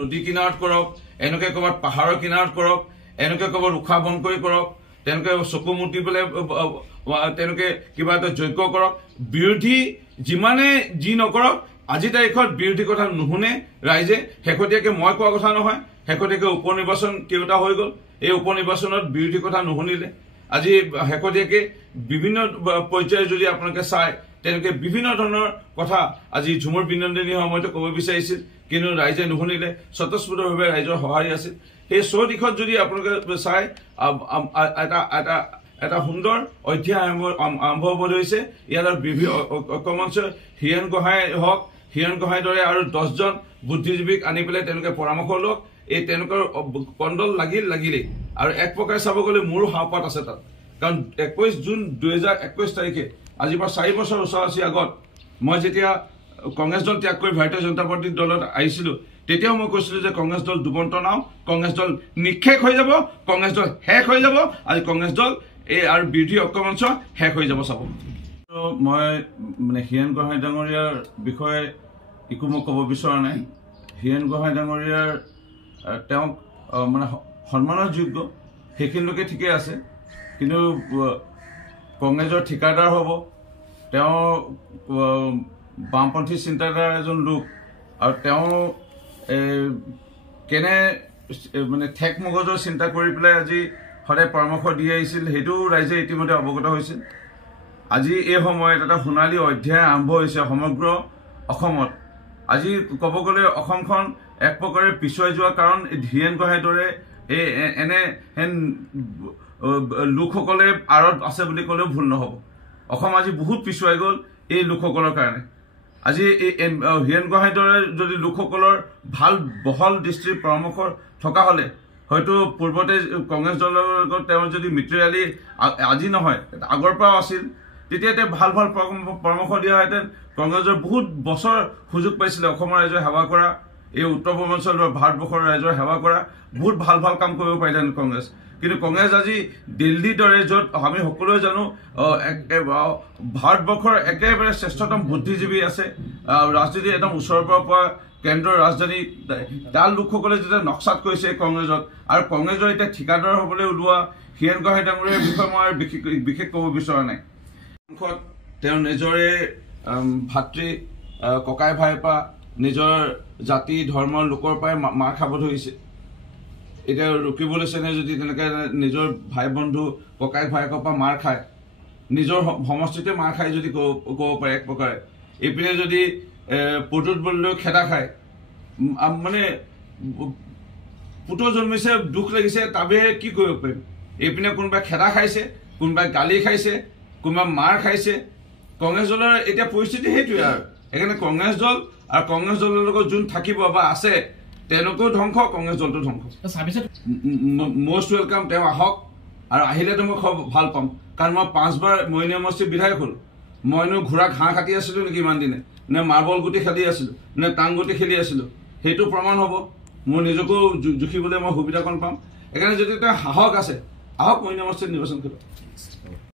নদী কিনাৰত কৰক, এনেকৈ ক'ৰবাত পাহাৰৰ কিনাৰত কৰক, এনেকৈ ক'ৰবাত উশাহ বন্ধ কৰি কৰক, তেওঁলোকে চকু মুটি পেলাই তেওঁলোকে কিবা এটা যজ্ঞ কৰক। বিৰোধী যিমানে যি নকৰক, আজি তাৰিখত বিৰোধী কথা নুশুনে ৰাইজে। শেহতীয়াকৈ মই কোৱা কথা নহয়, শেহতীয়াকৈ উপ নিৰ্বাচন কেইটা হৈ গ'ল, এই উপ নিৰ্বাচনত বিৰোধী কথা নুশুনিলে। আজি শেহতীয়াকৈ বিভিন্ন পৰ্যায়ত যদি আপোনালোকে চায়, তেওঁলোকে বিভিন্ন ধৰণৰ কথা আজি ঝুমুৰ বিনন্দিনীৰ সময়তে ক'ব বিচাৰিছিল, কিন্তু ৰাইজে নুশুনিলে। স্বতঃস্ফূৰ্তভাৱে ৰাইজৰ সঁহাৰি আছিল। সেই দিশত যদি আপোনালোকে চায়, এটা সুন্দৰ অধ্যায় আৰম্ভ হ'ব ধৰিছে। ইয়াত ঐক্যমঞ্চ হীৰেণ গোহাঁই হওক, হীৰেণ গোহাঁইৰ দৰে আৰু 10জন বুদ্ধিজীৱীক আনি পেলাই তেওঁলোকে পৰামৰ্শ লওক। এই তেওঁলোকৰ কণ্ডল লাগিলেই। আৰু এক প্ৰকাৰে চাব গ'লে মোৰো হাওপাত আছে তাত, কাৰণ 21 জুন 2021 তাৰিখে আজিৰ পৰা 4 বছৰ ওচৰা-ওচৰি আগত মই যেতিয়া কংগ্ৰেছ দল ত্যাগ কৰি ভাৰতীয় জনতা পাৰ্টীৰ দলত আহিছিলোঁ, তেতিয়াও মই কৈছিলোঁ যে কংগ্ৰেছ দল ডুবন্ত নাও, কংগ্ৰেছ দল নিঃশেষ হৈ যাব, কংগ্ৰেছ দল শেষ হৈ যাব। আজি কংগ্ৰেছ দল আৰু বিৰোধী ঐক্যমঞ্চ শেষ হৈ যাব। চাব মই হীৰেণ গোহাঁই ডাঙৰীয়াৰ বিষয়ে একো মই ক'ব বিচৰা নাই। হীৰেণ গোহাঁই ডাঙৰীয়াৰ তেওঁক সন্মানৰ যোগ্য, সেইখিনিলৈকে ঠিকে আছে, কিন্তু কংগ্ৰেছৰ ঠিকাদাৰ হ'ব, তেওঁ বামপন্থী চিন্তাধাৰাৰ এজন লোক, আৰু তেওঁ কেনে ঠেক মগজৰ চিন্তা কৰি পেলাই আজি সদায় পৰামৰ্শ দি আহিছিল, সেইটো ৰাইজে ইতিমধ্যে অৱগত হৈছিল। আজি এই সময়ত এটা সোণালী অধ্যায় আৰম্ভ হৈছে সমগ্ৰ অসমত। আজি ক'ব গ'লে অসমখন এক প্ৰকাৰে পিছুৱাই যোৱা কাৰণ হীৰেণ গোহাঁইৰ দৰে এনে লোকসকলে আঁৰত আছে বুলি ক'লেও ভুল নহ'ব। অসম আজি বহুত পিছুৱাই গ'ল এই লোকসকলৰ কাৰণে। আজি হীৰেণ গোহাঁইৰ দৰে যদি লোকসকলৰ ভাল বহল দৃষ্টিৰ পৰামৰ্শ থকা হ'লে হয়তো পূৰ্বতে কংগ্ৰেছ দলৰ লগত তেওঁৰ যদি মিত্ৰালী আজি নহয় আগৰ পৰাও আছিল, তেতিয়া তেওঁ ভাল পৰামৰ্শ দিয়াহেঁতেন। কংগ্ৰেছৰ বহুত বছৰ সুযোগ পাইছিলে অসমৰ ৰাইজৰ সেৱা কৰা, এই উত্তৰ পূৰ্বাঞ্চল বা ভাৰতবৰ্ষৰ ৰাইজৰ সেৱা কৰা, বহুত ভাল কাম কৰিব পাৰিলেহেঁতেন কংগ্ৰেছ। কিন্তু কংগ্ৰেছ আজি দিল্লীৰ দৰে, য'ত আমি সকলোৱে জানো ভাৰতবৰ্ষৰ একেবাৰে শ্ৰেষ্ঠতম বুদ্ধিজীৱী আছে, ৰাজনীতি একদম ওচৰৰ পৰা পোৱা কেন্দ্ৰৰ ৰাজধানী, তাৰ লোকসকলে যেতিয়া নক্সাত কৰিছে কংগ্ৰেছত, আৰু কংগ্ৰেছৰ এতিয়া ঠিকাদাৰ হ'বলৈ ওলোৱা হীৰেণ গোহাঁই ডাঙৰীয়াৰ বিষয়ে মই বিশেষ ক'ব বিচৰা নাই। তেওঁ নিজৰে ভাতৃ ককাই ভাইপা নিজৰ জাতি ধৰ্মৰ লোকৰ পৰাই মাৰ খাব ধৰিছে। এতিয়া ৰকিব হুছেইনে যদি তেনেকৈ নিজৰ ভাই বন্ধু ককাই ভায়েকৰ পৰা মাৰ খায়, নিজৰ সমষ্টিতে মাৰ খায় যদি ক'ব পাৰে এক প্ৰকাৰে, এইপিনে যদি পুতত বলিলৈ খেদা খায়, পুতৰ জন্মিছে দুখ লাগিছে, তাৰ বাহিৰে কি কৰিব পাৰিম। এইপিনে কোনোবাই খেদা খাইছে, কোনোবাই গালি খাইছে, কোনোবাই মাৰ খাইছে। কংগ্ৰেছ দলৰ এতিয়া পৰিস্থিতি সেইটোৱে। আৰু সেইকাৰণে কংগ্ৰেছ দল আৰু কংগ্ৰেছ দলৰ লগত যোন থাকিব বা আছে, তেওঁলোকেও ধ্বংস, কংগ্ৰেছ দলটো ধ্বংস। মষ্ট ৱেলকাম, তেওঁ আহক, আৰু আহিলেতো মই খুব ভাল পাম, কাৰণ মই 5 বাৰ মৰিয়নি সমষ্টিৰ বিধায়ক হ'লো। মইনো ঘোঁৰাক ঘাঁহ কাটি আছিলোঁ নেকি ইমান দিনে, নে মাৰ্বল গুটি খেলি আছিলোঁ, নে টাং গুটি খেলি আছিলোঁ, সেইটো প্ৰমাণ হ'ব। মোৰ নিজকো জুখিবলৈ মই সুবিধাকণ পাম। সেইকাৰণে যদি তেওঁ সাহস আছে, আহক মৰিয়নি সমষ্টিত নিৰ্বাচন কৰিব।